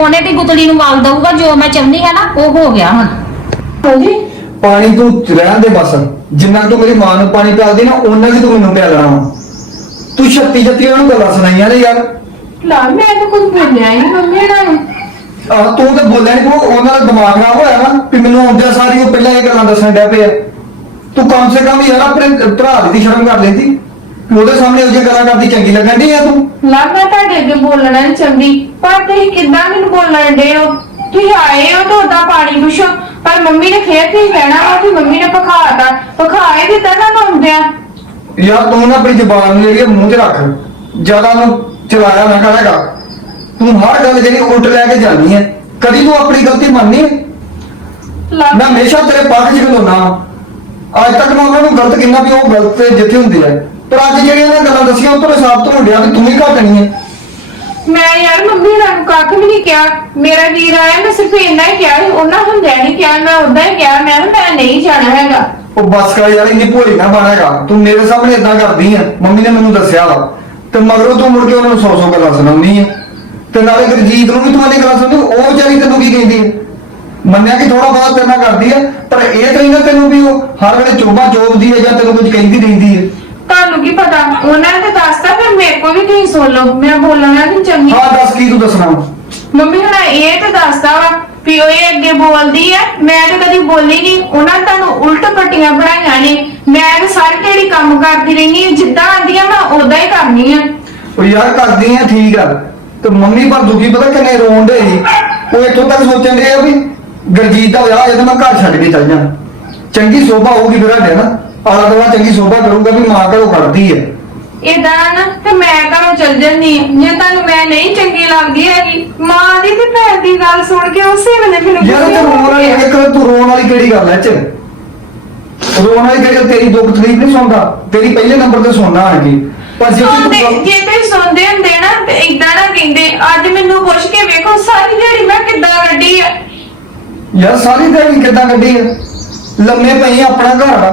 ਉਹਨੇ ਦੀ ਗੁਤਲੀ ਨੂੰ ਵਾਲ ਦਊਗਾ ਜੋ ਮੈਂ ਚਾਹੁੰਦੀ ਹਾਂ ਨਾ ਉਹ ਹੋ ਗਿਆ ਹੁਣ। ਹਾਂਜੀ? ਪਾਣੀ ਤੂੰ ਰਹਿਣ ਦੇ ਬਸ। ਜਿੰਨਾ ਕੁ ਤੂੰ ਮੇਰੀ ਮਾਂ ਨੂੰ ਪਾਣੀ ਪਿਆਲਦੀ ਨਾ ਉਹਨਾਂ ਕਿ ਤੂੰ ਮੈਨੂੰ ਪਿਆਲਣਾ ਵਾ। ਤੂੰ ਛੱਤੀ ਛੱਤੀ ਉਹਨੂੰ ਗੱਲਾਂ ਸੁਣਾਈਆਂ ਨੇ ਯਾਰ। ਲਾ ਮੈਂ ਤਾਂ ਕੁਝ ਬੋਲਿਆ ਹੀ ਨਹੀਂ ਮੰਮੀ ਨਾਲ ਆਹ ਤੂੰ ਤਾਂ ਬੋਲਿਆ ਨਹੀਂ ਤੂੰ ਉਹਨਾਂ ਦਾ ਦਿਮਾਗ ਖਰਾਬ ਹੋਇਆ ਨਾ ਵੀ ਮੈਨੂੰ ਆਉਂਦਿਆਂ ਸਾਰੀ ਉਹ ਪਹਿਲਾਂ ਇਹ ਗੱਲਾਂ ਦੱਸਣ ਡਿਆ ਪਿਆ। ਤੂੰ ਕਮ ਸੇ ਕਮ ਯਾਰ ਆਪਣੇ ਭਰਾ ਦੀ ਸ਼ਰਮ ਕਰ ਲੈਂਦੀ। ਵੀ ਉਹਦੇ ਸਾਹਮਣੇ ਉਹ ਗੱਲਾਂ ਕਰਦੀ ਚੰਗੀ ਲੱਗਣ ਆ ਤੂੰ? ਲਾ ਮੈਂ ਤੁਹਾਡੇ ਅੱਗੇ ਬੋਲਣਾ ਨੀ ਚਾਹੁੰਦੀ ਪਰ ਤੁਸੀਂ ਕਿੱਦਾਂ ਮੈਨੂੰ ਬੋਲਣ ਦੇ ਹੋ? ਤੁਸੀਂ ਆਏ ਹੋ ਤਾਂ ਉਹਦਾ ਪਾਣੀ ਪੁੱਛੋ ਪਰ ਮੰਮੀ ਨੇ ਫੇਰ ਤੁਸੀਂ ਕਹਿਣਾ ਵਾ ਕਿ ਮੰਮੀ ਨੇ ਪਖਾਤਾ ਪਖਾਏ ਦਿੱਤਾ ਨਾ ਆਉਂਦਿਆਂ ਯਾਰ ਤੂੰ ਨਾ ਆਪਣੀ ਜ਼ਬਾਨ ਨੂੰ ਜਿਹੜੀ ਆ ਮੂੰਹ ਤੇ ਰੱਖ ਜ਼ਿਆਦਾ ਨੂੰ ਚਲਾਇਆ ਨਾ ਕਰੇਗਾ ਤੂੰ ਹਰ ਗੱਲ ਜਿਹੜੀ ਉਲਟ ਲੈ ਕੇ ਜਾਣੀ ਹੈ ਕਦੀ ਤੂੰ ਆਪਣੀ ਗਲਤੀ ਮੰਨਨੀ ਹੈ ਲਾ ਮੈਂ ਹਮੇਸ਼ਾ ਤੇਰੇ ਪੱਖ 'ਚ ਖਲੋਣਾ ਅੱਜ ਤੱਕ ਮੈਂ ਉਹਨਾਂ ਨੂੰ ਗਲਤ ਕਿੰਨਾ ਵੀ ਉਹ ਗਲਤ ਜਿੱਥੇ ਹੁੰਦੇ ਆ। ਪਰ ਅੱਜ ਜਿਹੜੀਆਂ ਇਹਨਾਂ ਗੱਲਾਂ ਦੱਸੀਆਂ ਉਹ ਤੋਂ ਸਾਫ਼ ਤੋਂ ਹੁੰਦਿਆ ਵੀ ਤੂੰ ਹੀ ਘਟਣੀ ਹੈ। ਮੈਂ ਯਾਰ ਮੰਮੀ ਨਾਲ ਕੱਖ ਵੀ ਨਹੀਂ ਕਿਹਾ। ਮੇਰਾ ਵੀਰ ਆਇਆ ਮੈਂ ਸਿਰਫ ਇੰਨਾ ਹੀ ਕਿਹਾ ਉਹਨਾਂ ਹੁੰਦਿਆ ਨਹੀਂ ਕਿਹਾ ਮੈਂ ਉਦਾਂ ਹੀ ਕਿਹਾ ਮੈਂ ਕਿਹਾ ਮੈਂ ਨਹੀਂ ਜਾਣਾ ਹੈਗਾ। ਉਹ ਬਸ ਕਰ ਯਾਰ ਇੰਨੀ ਭੋਲੀ ਨਾ ਬਣਾਗਾ ਤੂੰ ਮੇਰੇ ਸਾਹਮਣੇ ਇਦਾਂ ਕਰਦੀ ਆ ਮੰਮੀ ਨੇ ਮੈਨੂੰ ਦੱਸਿਆ ਵਾ। ਤੇ ਮਗਰੋਂ ਤੂੰ ਮੁੜ ਕੇ ਉਹਨਾਂ ਨੂੰ ਸੌ ਸੌ ਗੱਲਾਂ ਸੁਣਾਉਣੀ ਆ ਤੇ ਨਾਲੇ ਗੁਰਜੀਤ ਨੂੰ ਵੀ ਤੁਹਾਡੀ ਗੱਲਾਂ ਸੁਣਦੀ ਉਹ ਵਿਚਾਰੀ ਤੈਨੂੰ ਕੀ ਕਹਿੰਦੀ ਹੈ? ਮੰਨਿਆ ਕਿ ਥੋੜਾ ਬਹੁਤ ਤੇਰੇ ਨਾਲ ਕਰਦੀ ਆ ਪਰ ਇਹ ਤਾਂ ਨਹੀਂ ਨਾ ਤੈਨੂੰ ਵੀ ਉਹ ਹਰ ਵੇਲੇ ਚੋਬਾ ਚੋਬਦੀ ਹੈ ਜਾਂ ਤੈਨੂੰ ਕੁਝ ਕਹਿੰਦੀ ਰਹਿੰਦੀ ਹੈ। ਤੁਹਾਨੂੰ ਕੀ ਪਤਾ? ਉਹਨਾਂ ਨੇ ਤਾਂ ਦੱਸਤਾ ਫਿਰ ਮੇਰੇ ਕੋ ਵੀ ਤੁਸੀਂ ਸੁਣ ਲਓ। ਮੈਂ ਬੋਲਣਾ ਨਹੀਂ ਚੰਗੀ। ਹਾਂ ਦੱਸ ਕੀ ਤੂੰ ਦੱਸਣਾ? ਮੰਮੀ ਹੁਣ ਇਹ ਤਾਂ ਦੱਸਦਾ ਵਾ ਵੀ ਉਹ ਇਹ ਅੱਗੇ ਬੋਲਦੀ ਆ। ਮੈਂ ਤਾਂ ਕਦੀ ਬੋਲੀ ਨਹੀਂ ਉਹਨਾਂ ਨੇ ਤੁਹਾਨੂੰ ਉਲਟ ਪੱਟੀਆਂ ਬਣਾਈਆਂ ਨੇ। ਮੈਂ ਤਾਂ ਸਾਰੀ ਜਿਹੜੀ ਕੰਮ ਕਰਦੀ ਰਹਿੰਦੀ ਹਾਂ। ਜਿੱਦਾਂ ਆਂਦੀਆਂ ਮੈਂ ਉਦਾਂ ਹੀ ਕਰਨੀ ਆ। ਉਹ ਯਾਰ ਕਰਦੀ ਆ ਠੀਕ ਆ। ਤੇ ਮੰਮੀ ਪਰ ਦੁਖੀ ਪਤਾ ਕਿੰਨੇ ਰੋਣ ਦੇ ਸੀ। ਉਹ ਇੱਥੋਂ ਤੱਕ ਸੋਚਣ ਦੇ ਆ ਵੀ ਗਰਜੀਤ ਦਾ ਵਿਆਹ ਜਦੋਂ ਮੈਂ ਘਰ ਛੱਡ ਕੇ ਚੱਲ ਜਾਣਾ ਚੰਗੀ ਸੋਭਾ ਹੋਊਗੀ ਫਿਰ ਸਾਡੇ ਨਾ ਆਲਾ ਦੁਆਲਾ ਚੰਗੀ ਸੋਭਾ ਕਰੂਗਾ ਵੀ ਮਾਂ ਘਰੋਂ ਕੱਢਦੀ ਹੈ ਇਦਾਂ ਨਾ ਤੇ ਮੈਂ ਘਰੋਂ ਚੱਲ ਜੰਨੀ ਜੇ ਤੁਹਾਨੂੰ ਮੈਂ ਨਹੀਂ ਚੰਗੀ ਲੱਗਦੀ ਹੈਗੀ ਮਾਂ ਦੀ ਤੇ ਭੈਣ ਦੀ ਗੱਲ ਸੁਣ ਕੇ ਉਸੇ ਵੇਲੇ ਮੈਨੂੰ ਯਾਰ ਗੁੱਸੇ ਤੂੰ ਹੋ ਰੋਣ ਵਾਲੀ ਗਿਆ। ਇੱਕ ਤੂੰ ਰੋਣ ਵਾਲੀ ਕਿਹੜੀ ਗੱਲ ਐ ਚ? ਰੋਣ ਵਾਲੀ ਕਿਹੜੀ ਤੇਰੀ ਦੁੱਖ ਤਕਲੀਫ ਨਹੀਂ ਸੁਣਦਾ। ਤੇਰੀ ਪਹਿਲੇ ਨੰਬਰ ਤੇ ਸੁਣਨਾ ਆ ਜੀ। ਪਰ ਜੇ ਸੁਣਦੇ ਤੂੰ ਜੇ ਤੁਸੀਂ ਸੁਣਦੇ ਹੁੰਦੇ ਨਾ ਤੇ ਇਦਾਂ ਨਾ ਕਹਿੰਦੇ ਅੱਜ ਮੈਨੂੰ ਪੁੱਛ ਕੇ ਵੇਖੋ ਸਾਰੀ ਜਿਹੜੀ ਮੈਂ ਕਿੱਦਾਂ ਕੱਢੀ ਆ? ਯਾਰ ਸਾਰੀ ਦਿਹਾੜੀ ਕਿੱਦਾਂ ਕੱਢੀ ਆ? ਲੰਮੇ ਪਈ ਆ ਆਪਣਾ ਘਰ। ਆ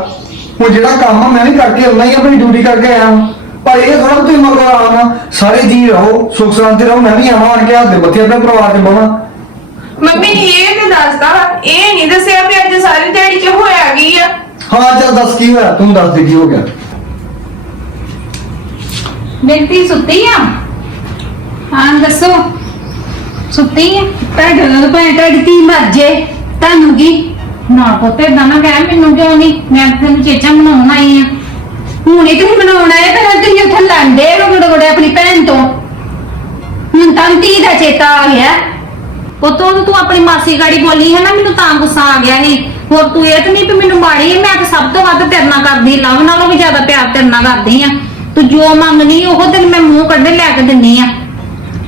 ਹੁਣ ਜਿਹੜਾ ਕੰਮ ਆ ਮੈਂ ਵੀ ਕਰਕੇ ਆਉਣਾ ਹੀ ਆ, ਆਪਣੀ ਡਿਊਟੀ ਕਰਕੇ ਆਇਆ ਵਾਂ। ਪਰ ਇਹ ਥੋੜਾ ਤੁਸੀਂ ਮਗਰ ਆਉਣਾ ਸਾਰੇ ਜੀ ਰਹੋ ਸੁਖ ਸ਼ਾਂਤੀ ਰਹੋ ਮੈਂ ਵੀ ਆਵਾਂ ਆਣ ਕੇ ਹੱਥ ਦੇ ਬੱਤੇ ਆਪਣੇ ਪਰਿਵਾਰ ਬਵਾਂ। ਮੰਮੀ ਨੇ ਇਹ ਤੇ ਦੱਸਦਾ ਇਹ ਨਹੀਂ ਦੱਸਿਆ ਵੀ ਅੱਜ ਸਾਰੀ ਦਿਹਾੜੀ ਚ ਹੋਇਆ ਕੀ ਆ। ਹਾਂ ਚੱਲ ਦੱਸ ਕੀ ਹੋਇਆ ਤੂੰ ਦੱਸ ਦੇ ਕੀ ਹੋ ਗਿਆ। ਬੇਟੀ ਸੁੱਤੀ ਆ। ਹਾਂ ਦੱਸੋ। ਸੁੱਤੀ ਆ। ਤੁਹਾਡੇ ਨਾਲ ਭਾਵੇਂ ਤੁਹਾਡੀ ਧੀ ਮਰ ਜੇ ਤੁਹਾਨੂੰ ਕੀ? ਨਾ ਪੁੱਤ, ਏਦਾਂ ਨਾ ਕਹਿ, ਮੈਨੂੰ ਕਿਉਂ ਨਹੀਂ ਮੈਂ ਤੈਨੂੰ ਚੇਚਾ ਬਣਾਉਣ ਆਈ ਆ। ਹੁਣੇ ਤੁਸੀਂ ਬਣਾਉਣਾ ਹੈ ਫਿਰ ਤੁਸੀਂ ਉੱਥੇ ਲੰਡੇ ਰਗੜ ਗੜੇ ਆਪਣੀ ਭੈਣ ਤੋਂ। ਹੁਣ ਤਾਂ ਧੀ ਦਾ ਚੇਤਾ ਆ ਗਿਆ। ਪੁੱਤ ਉਦੋਂ ਤੂੰ ਆਪਣੀ ਮਾਸੀ ਗਾੜੀ ਬੋਲੀ ਹੈ ਨਾ, ਮੈਨੂੰ ਤਾਂ ਗੁੱਸਾ ਆ ਗਿਆ ਸੀ। ਹੋਰ ਤੂੰ ਇਹ ਤਾਂ ਨਹੀਂ ਵੀ ਮੈਨੂੰ ਮਾੜੀ ਹੈ, ਮੈਂ ਤਾਂ ਸਭ ਤੋਂ ਵੱਧ ਤੇਰੇ ਨਾਲ ਕਰਦੀ, ਲਵ ਨਾਲੋਂ ਵੀ ਜ਼ਿਆਦਾ ਪਿਆਰ ਤੇਰੇ ਨਾਲ ਕਰਦੀ ਆ। ਤੂੰ ਜੋ ਮੰਗਣੀ ਉਹ ਦਿਨ ਮੈਂ ਮੂੰਹ ਕੱਢੇ ਲੈ ਕੇ ਦਿੰਨੀ ਆ।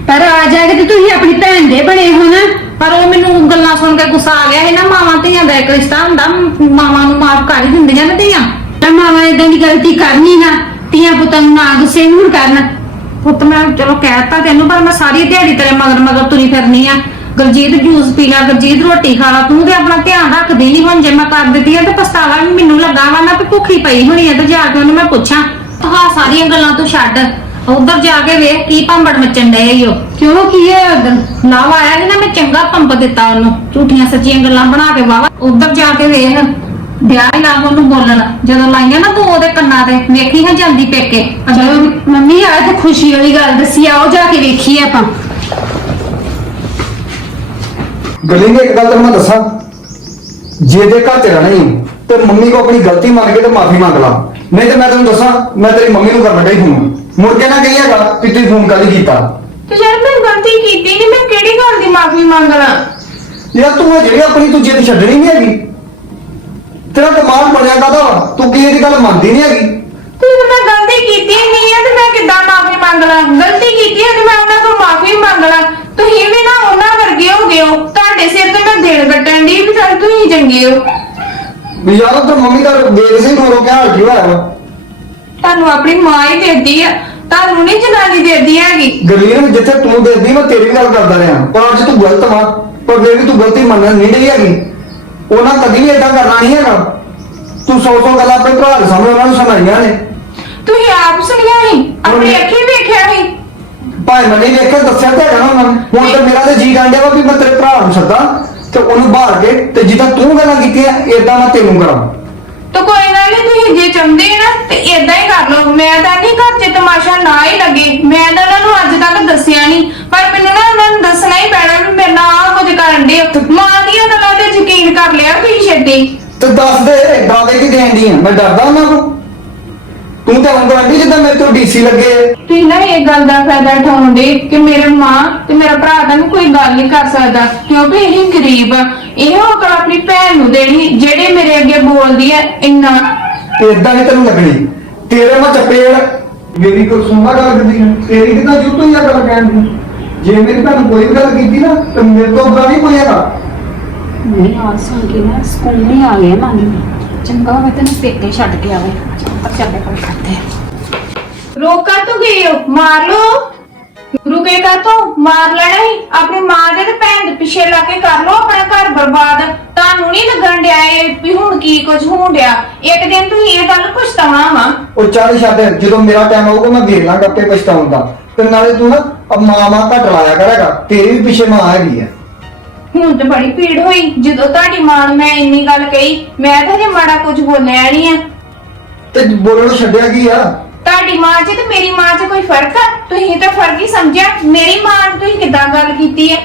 ਪਰ ਆ ਜਾ ਕੇ ਤੇ ਤੁਸੀਂ ਆਪਣੀ ਭੈਣ ਦੇ ਬਣੇ ਹੋ ਨਾ। ਪਰ ਉਹ ਮੈਨੂੰ ਗੱਲਾਂ ਸੁਣ ਕੇ ਗੁੱਸਾ ਆ ਗਿਆ ਸੀ ਨਾ, ਮਾਵਾਂ ਧੀਆਂ ਦਾ ਇੱਕ ਰਿਸ਼ਤਾ ਹੁੰਦਾ, ਮਾਵਾਂ ਨੂੰ ਮਾਫ ਕਰ ਹੀ ਦਿੰਦੀਆਂ ਨੇ ਧੀਆਂ। ਤਾਂ ਮਾਵਾਂ ਇਦਾਂ ਦੀ ਗਲਤੀ ਕਰਨੀ ਨਾ, ਧੀਆਂ ਪੁੱਤਾਂ ਨੂੰ ਨਾ ਗੁੱਸੇ ਨੂੰ ਕਰਨ। ਪੁੱਤ ਮੈਂ ਚਲੋ ਕਹਿਤਾ ਤੈਨੂੰ, ਪਰ ਮੈਂ ਸਾਰੀ ਦਿਹਾੜੀ ਤੇਰੇ ਮਗਰ ਮਗਰ ਤੁਰੀ ਫਿਰਨੀ ਆ। ਗੁਰਜੀਤ ਜੂਸ ਪੀ ਲਾ, ਗੁਰਜੀਤ ਰੋਟੀ ਖਾ ਲਾ, ਤੂੰ ਤੇ ਆਪਣਾ ਧਿਆਨ ਰੱਖਦੀ ਨਹੀਂ ਹੁਣ ਜੇ ਮੈਂ ਕਰ ਦਿੱਤੀ ਆ ਤੇ ਪਛਤਾਵਾ ਵੀ ਮੈਨੂੰ ਲੱਗਾ ਵਾ ਨਾ ਵੀ ਭੁੱਖੀ ਪਈ ਹੋਣੀ ਆ ਤੇ ਜਾ ਕੇ ਉਹਨੂੰ ਮੈਂ ਪੁੱਛਾਂ। ਹਾਂ ਸਾਰੀਆਂ ਗੱਲਾਂ ਤੂੰ ਛੱਡ। ਉਧਰ ਜਾ ਕੇ ਵੇਖ ਕੀ ਭੰਬੜ ਮਚਣ ਡਏ ਈ ਓ ਕਿਉਂ? ਕੀ ਹੈ ਉਦੋਂ ਲਾਵਾ ਆਇਆ ਸੀ ਨਾ ਮੈਂ ਚੰਗਾ ਪੰਪ ਦਿੱਤਾ ਉਹਨੂੰ। ਝੂਠੀਆਂ ਸੱਚੀਆਂ ਗੱਲਾਂ ਬਣਾ ਕੇ ਵਾਵਾ ਉਧਰ ਜਾ ਕੇ ਵੇਖ ਵਿਆਹ ਹੀ ਲਾ ਉਹਨੂੰ ਬੋਲਣ। ਜਦੋਂ ਲਾਈਆਂ ਨਾ ਤੂੰ ਉਹਦੇ ਕੰਨਾਂ ਤੇ ਵੇਖੀ ਹਾਂ ਜਾਂਦੀ ਪੇਕੇ। ਚਲੋ ਮੰਮੀ ਆ ਤੇ ਖੁਸ਼ੀ ਵਾਲੀ ਗੱਲ ਦੱਸੀ ਆਓ ਜਾ ਕੇ ਵੇਖੀਏ ਆਪਾਂ। ਗਲੀ ਨੇ ਇੱਕ ਗੱਲ ਤੈਨੂੰ ਮੈਂ ਦੱਸਾਂ। ਜੇ ਦੇ ਘਰ ਚ ਰਹਿਣਾ ਤੇ ਮੰਮੀ ਕੋ ਆਪਣੀ ਗਲਤੀ ਮੰਨ ਕੇ ਤੇ ਮਾਫੀ ਮੰਗ ਲਾ। ਨਹੀਂ ਤੇ ਮੈਂ ਤੈਨੂੰ ਦੱਸਾਂ ਮੈਂ ਤੇਰੀ ਮੰਮੀ ਨੂੰ ਕਰਨਾ ਹੀ ਫੋਨ। ਮੁੜ ਕੇ ਨਾ ਕਹੀਏਗਾ ਕਿ ਤੂੰ ਫੋਨ ਕਦੀ ਕੀਤਾ? ਤੇ ਯਾਰ ਮੈਂ ਗਲਤੀ ਕੀਤੀ ਨਹੀਂ ਮੈਂ ਕਿਹੜੀ ਗੱਲ ਦੀ ਮਾਫੀ ਮੰਗਣਾ ਯਾਰ ਤੂੰ ਇਹ ਜਿਹੜੀ ਆਪਣੀ ਤੂੰ ਜਿੱਦ ਛੱਡਣੀ ਨਹੀਂ ਹੈਗੀ। ਤੇਰਾ ਦਿਮਾਗ ਬਣਿਆ ਕਾਦਾ ਵਾ? ਤੂੰ ਕੀ ਇਹਦੀ ਗੱਲ ਮੰਨਦੀ ਨਹੀਂ ਹੈਗੀ? ਤੇ ਜੇ ਮੈਂ ਗਲਤੀ ਕੀਤੀ ਨਹੀਂ ਹੈ ਤੇ ਮੈਂ ਕਿੱਦਾਂ ਮਾਫੀ ਮੰਗ ਲਾਂ? ਗਲਤੀ ਕੀਤੀ ਹੈ ਤੇ ਮੈਂ ਉਹਨਾਂ ਕੋਲ ਮਾਫੀ ਮੰਗ ਲਾਂ। ਤੁਸੀਂ ਵੀ ਨਾ ਉਹਨਾਂ ਵਰਗੇ ਹੋ ਗਏ ਹੋ। ਤੁਹਾਡੇ ਸਿਰ ਤੇ ਮੈਂ ਦੇਣ ਕੱਟਣ ਦੀ ਵੀ ਚੱਲ ਤੁਸੀਂ ਚੰਗੇ ਹੋ। ਵੀ ਯਾਰ ਤੇ ਮੰਮੀ ਦਾ ਦੇਖ ਸੀ ਨੂੰ ਰੋਕਿਆ ਹਾਲ ਕੀ ਹੋਇਆ ਵਾ? ਤੁਹਾਨੂੰ ਆਪਣੀ ਮਾਂ ਹੀ ਦੇਦੀ ਆ। ਤੁਹਾਨੂੰ ਨਹੀਂ ਜਨਾਨੀ ਦੇਦੀ ਹੈਗੀ। ਗਲੀਨ ਜਿੱਥੇ ਤੂੰ ਦੇਦੀ ਮੈਂ ਤੇਰੀ ਵੀ ਗੱਲ ਕਰਦਾ ਰਿਹਾ। ਪਰ ਅੱਜ ਤੂੰ ਗਲਤ ਵਾ ਪਰ ਫਿਰ ਵੀ ਤੂੰ ਗਲਤੀ ਮੰਨਣ ਨਹੀਂ ਡਈ ਹੈਗੀ। ਉਹਨਾਂ ਕਦੀ ਵੀ ਏਦਾਂ ਕਰਨਾ ਨਹੀਂ ਹੈਗਾ। ਤੂੰ ਸੌ ਸੌ ਗੱਲਾਂ ਆਪਣੇ ਭਰਾ ਦੇ ਸਾਹਮਣੇ ਉਹਨਾਂ ਨੂੰ ਸੁਣਾਈਆਂ ਨੇ। ਤੁਸੀਂ ਆਪ ਸੁਣਿਆ ਸੀ ਆਪਣੀ ਅੱਖੀਂ ਵੇਖਿਆ ਸੀ। ਭਾਈ ਮਨੇ ਵੇਖ ਕੇ ਦੱਸਿਆ ਤੇ ਹੈਗਾ ਨਾ ਉਹਨਾਂ ਨੇ। ਹੁਣ ਤਾਂ ਮੇਰਾ ਤੇ ਜੀ ਕਾਂਡਿਆ ਵਾ ਵੀ ਮੈਂ ਤੇਰੇ ਭਰਾ ਨੂੰ ਸੱਦਾਂ ਤੇ ਉਹਨੂੰ ਬਾਹਰ ਕੇ ਤੇ ਜਿੱਦਾਂ ਤੂੰ ਗੱਲਾਂ ਕੀਤੀਆਂ ਏਦਾਂ ਮੈਂ ਤੈਨੂੰ ਕਰਾਂ। ਤਾਂ ਕੋਈ ਤੁਸੀਂ ਜੇ ਚਾਹੁੰਦੇ ਨਾ ਤੇ ਇਦਾਂ ਹੀ ਕਰ ਲਓ। ਮੈਂ ਤਾਂ ਨਹੀਂ ਘਰ 'ਚ ਤਮਾਸ਼ਾ ਨਾ ਹੀ ਲੱਗੇ। ਮੈਂ ਤਾਂ ਉਹਨਾਂ ਨੂੰ ਅੱਜ ਤੱਕ ਦੱਸਿਆ ਨਹੀਂ। ਪਰ ਮੈਨੂੰ ਨਾ ਉਹਨਾਂ ਨੂੰ ਦੱਸਣਾ ਹੀ ਪੈਣਾ ਵੀ ਮੇਰੇ ਨਾਲ ਆਹ ਕੁਝ ਕਰਨ ਦੇ ਮਾਂ ਦੀਆਂ ਗੱਲਾਂ ਤੇ ਯਕੀਨ ਕਰ ਲਿਆ ਤੁਸੀਂ ਛੱਡੀ ਤੇ ਦੱਸ ਦੇ ਦਾਦੇ ਕੀ ਦੇਣ ਦੀ ਆ? ਮੈਂ ਡਰਦਾ ਉਹਨਾਂ ਨੂੰ। ਤੂੰ ਤਾਂ ਉਂਗਲ ਅੰਡੀ ਜਿੱਦਾਂ ਮੇਰੇ ਤੋਂ ਡੀਸੀ ਲੱਗੇ। ਆ। ਤੁਸੀਂ ਨਾ ਇਹ ਗੱਲ ਦਾ ਫਾਇਦਾ ਉਠਾਉਂਦੇ ਕਿ ਮੇਰੇ ਮਾਂ ਤੇ ਮੇਰਾ ਭਰਾ ਤਾਂ ਕੋਈ ਗੱਲ ਨਹੀਂ ਕਰ ਸਕਦਾ। ਕਿਉਂਕਿ ਇਹ ਗਰੀਬ ਆ। ਇਹੋ ਅਕਲ ਆਪਣੀ ਭੈਣ ਨੂੰ ਦੇਣੀ ਜਿਹੜੇ ਮੇਰੇ ਅੱਗੇ ਬੋਲਦੀ ਆ ਇੰਨਾ ਤੇ ਏਦਾਂ ਨਹੀਂ ਤੈਨੂੰ ਲੱਗਣੀ। ਤੇਰੇ ਮੈਂ ਚਪੇੜ ਮੇਰੀ ਕੋਈ ਸੁਣਵਾ ਗੱਲ ਕਰਦੀ ਹੈ ਤੇਰੀ ਕਿਦਾਂ ਜੁੱਤੋਂ ਹੀ ਆ ਗੱਲ ਕਹਿਣ ਦੀ ਜੇ ਮੇਰੀ ਭੈਣ ਕੋਈ ਵੀ ਗੱਲ ਕੀਤੀ ਨਾ ਤੇ ਮੇਰੇ ਤੋਂ ਬੁਰਾ ਨਹੀਂ ਕੋਈ ਹੈਗਾ। ਨਹੀਂ ਆ ਸੁਣ ਕੇ ਨਾ ਸਕੂਲ ਨਹੀਂ ਆ ਗਿਆ ਮਨ ਨੂੰ। ਚੰਗਾ ਹੋਵੇ ਤੈਨੂੰ ਪੇਕੇ ਛੱਡ ਕੇ ਆਵੇ। ਚੱਲ ਚੱਲੇ ਕੋਈ ਕਰਦੇ ਰੋਕਾ ਤੂੰ ਗਈ ਹੋ ਮਾਰ ਲੋ ਰੁਕੇਗਾ ਤੂੰ ਮਾਰ ਲੈਣਾ ਹੀ ਆਪਣੀ ਮਾਂ ਦੇ ਤੇ ਭੈਣ ਦੇ ਪਿੱਛੇ ਲਾ ਕੇ ਕਰ ਲੋ ਆਪਣਾ ਘਰ ਬਰਬਾਦ। ਤੁਹਾਨੂੰ ਨਹੀਂ ਲੱਗਣ ਡਿਆ ਇਹ ਵੀ ਹੁਣ ਕੀ ਕੁਝ ਹੋਣ ਡਿਆ। ਇੱਕ ਦਿਨ ਤੁਸੀਂ ਇਹ ਗੱਲ ਪਛਤਾਉਣਾ ਵਾ। ਉਹ ਚੱਲ ਛੱਡ ਜਦੋਂ ਮੇਰਾ ਟਾਈਮ ਆਊਗਾ ਮੈਂ ਵੇਖ ਲਾਂਗਾ ਆਪੇ ਪਛਤਾਉਣ ਦਾ। ਤੇ ਨਾਲੇ ਤੂੰ ਨਾ ਅਬ ਮਾਂ ਮਾਂ ਘੱਟ ਲਾਇਆ ਕਰੇਗਾ ਤੇਰੀ ਵੀ ਪਿੱਛੇ ਮਾਂ ਹੈਗੀ ਆ। ਹੁਣ ਤੇ ਬੜੀ ਭੀੜ ਹੋਈ। ਜਦੋਂ ਤੁਹਾਡੀ ਮਾਂ ਨੂੰ ਮੈਂ ਇੰਨੀ ਗੱਲ ਕਹੀ ਮੈਂ ਤਾਂ ਜੇ ਮਾੜਾ ਕੁਝ ਬੋਲਿਆ ਨਹੀਂ ਆ। ਤੇ ਬੋਲਣ ਛੱਡਿਆ ਕੀ ਆ? ਤੁਹਾਡੀ ਮਾਂ 'ਚ ਤੇ ਮੇਰੀ ਮਾਂ 'ਚ ਕੋਈ ਫ਼ਰਕ ਆ? ਤੁਸੀਂ ਤਾਂ ਫ਼ਰਕ ਹੀ ਸਮਝਿਆ। ਮੇਰੀ ਮਾਂ ਨੂੰ ਤੁਸੀਂ ਕਿਦਾਂ ਗੱਲ ਕੀਤੀ ਹੈ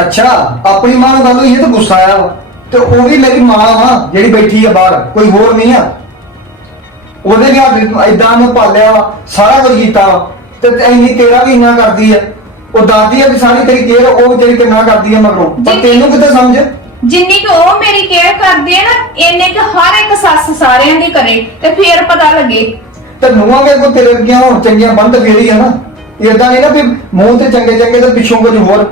ਅੱਛਾ ਆਪਣੀ ਮਾਂ ਨੂੰ ਗੱਲ ਹੋਈ ਤਾਂ ਗੁੱਸਾ ਆਇਆ ਵਾ। ਤੇ ਉਹ ਵੀ ਮੇਰੀ ਮਾਂ ਵਾ ਜਿਹੜੀ ਬੈਠੀ ਆ ਬਾਹਰ। ਕੋਈ ਹੋਰ ਨਹੀਂ ਆ। ਉਹਨੇ ਵੀ ਹੱਥ ਇਦਾਂ ਨੂੰ ਪਾਲਿਆ ਵਾ, ਸਾਰਾ ਕੁਝ ਕੀਤਾ ਵਾ, ਤੇ ਇੰਨੀ ਤੇਰਾ ਵੀ ਇੰਨਾ ਕਰਦੀ ਆ। ਉਹ ਦਾਦੀ ਆ ਵੀ ਸਾਰੀ ਤੇਰੀ ਕੇਅਰ ਉਹ ਵਿਚਾਰੀ ਕਿੰਨਾ ਕਰਦੀ ਆ ਮਗਰੋਂ। ਪਰ ਜੀ। ਤੈਨੂੰ ਕਿੱਥੇ ਸਮਝ? ਜਿੰਨੀ ਕੁ ਉਹ ਮੇਰੀ ਕੇਅਰ ਕਰਦੀ ਹੈ ਨਾ ਇੰਨੇ ਕੁ ਹਰ ਇੱਕ ਸੱਸ ਸਾਰਿਆਂ ਦੀ ਕਰੇ ਤੇ ਫੇਰ ਪਤਾ ਲੱਗੇ। ਤੇ ਨੂੰਹਾਂ ਵੇ ਕੋ ਤੇਰੇ ਵਰਗੀਆਂ ਹੋਣ ਚੰਗੀਆਂ ਬੰਦ ਫੇਰੀ ਆ ਨਾ। ਇਦਾਂ ਨਹੀਂ ਨਾ ਵੀ ਮੂੰਹ ਤੇ ਚੰਗੇ ਚੰਗੇ ਤੇ ਪਿੱਛੋਂ ਕੁਝ ਹੋਰ।